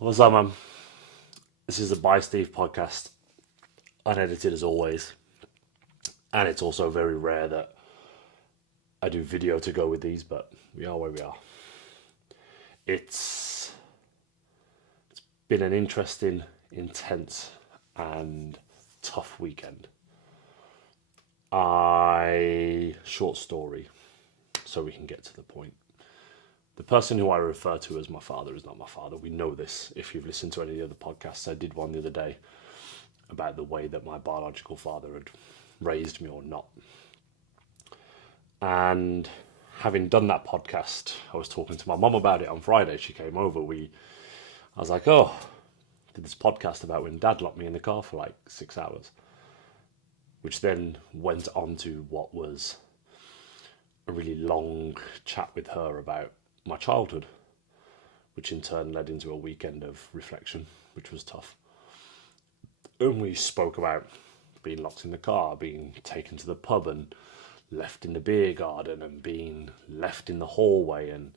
What's up, man? This is the By Steve podcast, unedited as always, and it's also very rare that I do video to go with these, but we are where we are. It's been an interesting, intense, and tough weekend. Short story, so we can get to the point. The person who I refer to as my father is not my father. We know this if you've listened to any of the podcasts. I did one the other day about the way that my biological father had raised me or not. And having done that podcast, I was talking to my mum about it on Friday. She came over. I was like, oh, did this podcast about when Dad locked me in the car for like 6 hours, which then went on to what was a really long chat with her about my childhood, which in turn led into a weekend of reflection, which was tough. And we spoke about being locked in the car, being taken to the pub and left in the beer garden, and being left in the hallway, and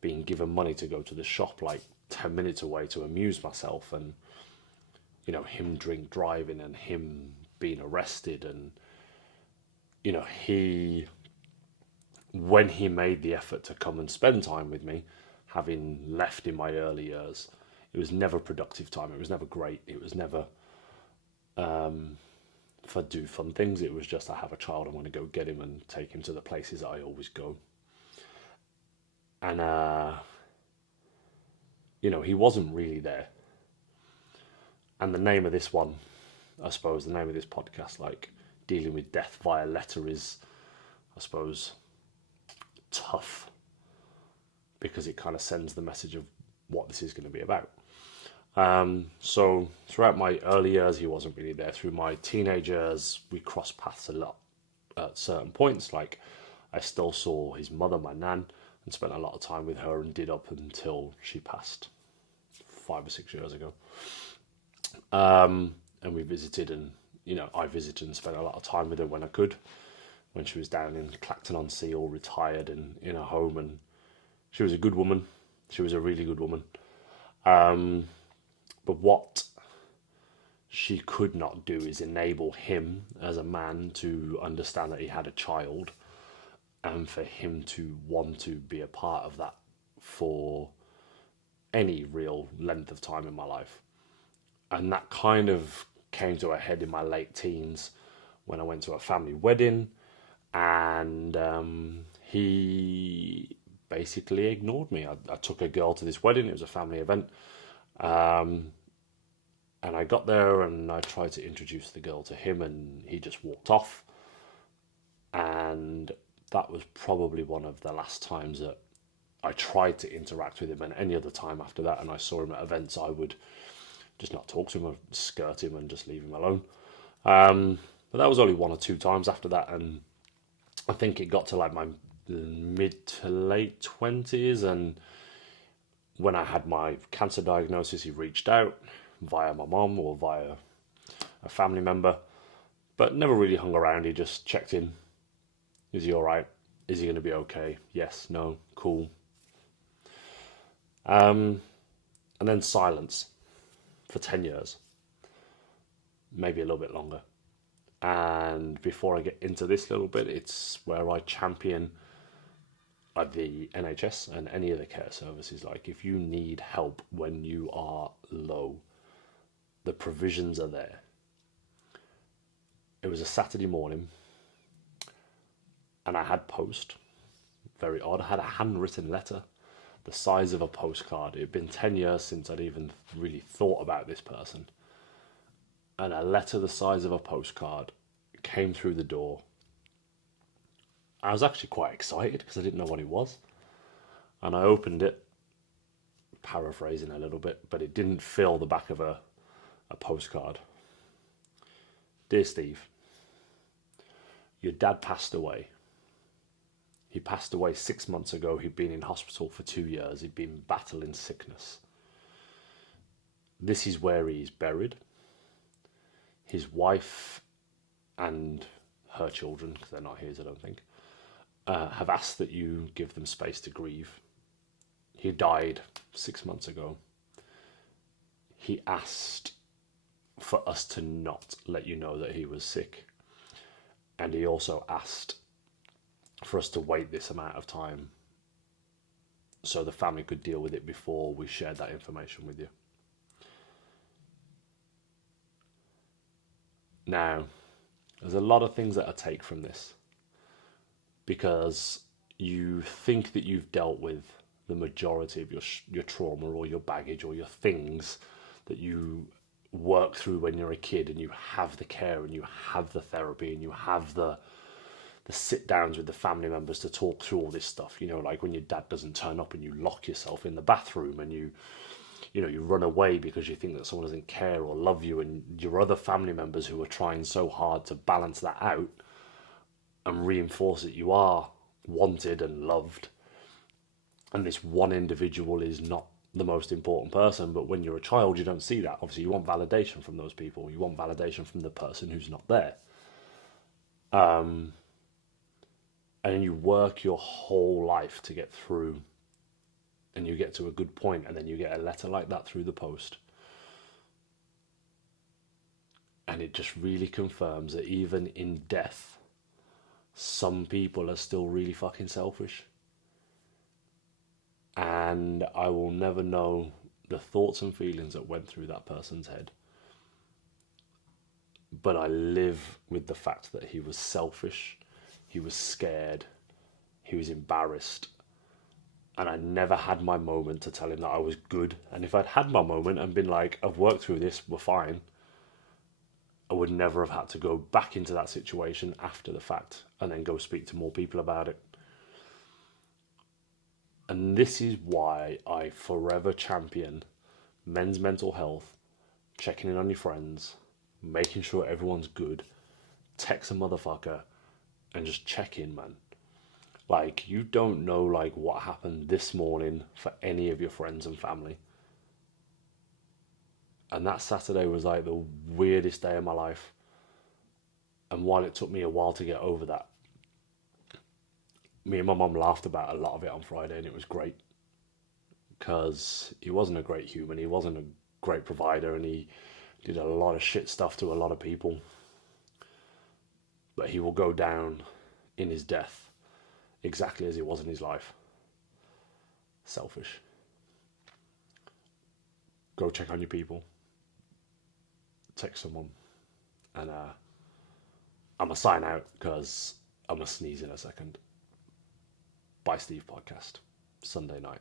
being given money to go to the shop like 10 minutes away to amuse myself, and him drink driving and him being arrested. And he, when he made the effort to come and spend time with me, having left in my early years, it was never productive time. It was never great. It was never for do fun things. It was just, I have a child, I'm going to go get him and take him to the places that I always go. And he wasn't really there. And the name of this one, I suppose, the name of this podcast, like dealing with death via letter, is, I suppose, tough because it kind of sends the message of what this is going to be about. So throughout my early years, he wasn't really there. Through my teenage years, we crossed paths a lot at certain points. Like, I still saw his mother, my nan, and spent a lot of time with her, and did up until she passed 5 or 6 years ago. And we visited, and I visited and spent a lot of time with her when I could. When she was down in Clacton on Sea, all retired and in a home, and she was a good woman. She was a really good woman. But what she could not do is enable him as a man to understand that he had a child, and for him to want to be a part of that for any real length of time in my life. And that kind of came to a head in my late teens when I went to a family wedding, and he basically ignored me. I took a girl to this wedding. It was a family event. And I got there and I tried to introduce the girl to him, and he just walked off. And that was probably one of the last times that I tried to interact with him. And any other time after that, and I saw him at events, I would just not talk to him or skirt him and just leave him alone. But that was only one or two times after that. And I think it got to like my mid to late 20s. And when I had my cancer diagnosis, he reached out via my mom or via a family member, but never really hung around. He just checked in. Is he all right? Is he going to be okay? Yes, no, cool. And then silence for 10 years, maybe a little bit longer. And before I get into this little bit, it's where I champion the NHS and any other care services. Like, if you need help when you are low, the provisions are there. It was a Saturday morning, and I had post. Very odd. I had a handwritten letter the size of a postcard. It had been 10 years since I'd even really thought about this person. And a letter the size of a postcard came through the door. I was actually quite excited because I didn't know what it was. And I opened it, paraphrasing a little bit, but it didn't fill the back of a postcard. Dear Steve, your dad passed away. He passed away 6 months ago. He'd been in hospital for 2 years. He'd been battling sickness. This is where he's buried. His wife and her children, because they're not his, I don't think, have asked that you give them space to grieve. He died 6 months ago. he asked for us to not let you know that he was sick. And he also asked for us to wait this amount of time so the family could deal with it before we shared that information with you. Now, there's a lot of things that I take from this, because you think that you've dealt with the majority of your trauma or your baggage or your things that you work through when you're a kid, and you have the care and you have the therapy and you have the sit downs with the family members to talk through all this stuff. You know, like when your dad doesn't turn up and you lock yourself in the bathroom and you run away because you think that someone doesn't care or love you, and your other family members who are trying so hard to balance that out and reinforce that you are wanted and loved, and this one individual is not the most important person. But when you're a child, you don't see that. Obviously, you want validation from those people. You want validation from the person who's not there. And you work your whole life to get through, and you get to a good point, and then you get a letter like that through the post. And it just really confirms that even in death, some people are still really fucking selfish. And I will never know the thoughts and feelings that went through that person's head. But I live with the fact that he was selfish, he was scared, he was embarrassed. And I never had my moment to tell him that I was good. And if I'd had my moment and been like, I've worked through this, we're fine, I would never have had to go back into that situation after the fact and then go speak to more people about it. And this is why I forever champion men's mental health, checking in on your friends, making sure everyone's good, text a motherfucker, and just check in, man. Like, you don't know, like, what happened this morning for any of your friends and family. And that Saturday was like the weirdest day of my life. And while it took me a while to get over that, me and my mum laughed about a lot of it on Friday, and it was great. Because he wasn't a great human, he wasn't a great provider, and he did a lot of shit stuff to a lot of people. But he will go down in his death exactly as he was in his life. Selfish. Go check on your people. Text someone. And I'm going to sign out because I'm going to sneeze in a second. Bye, Steve podcast. Sunday night.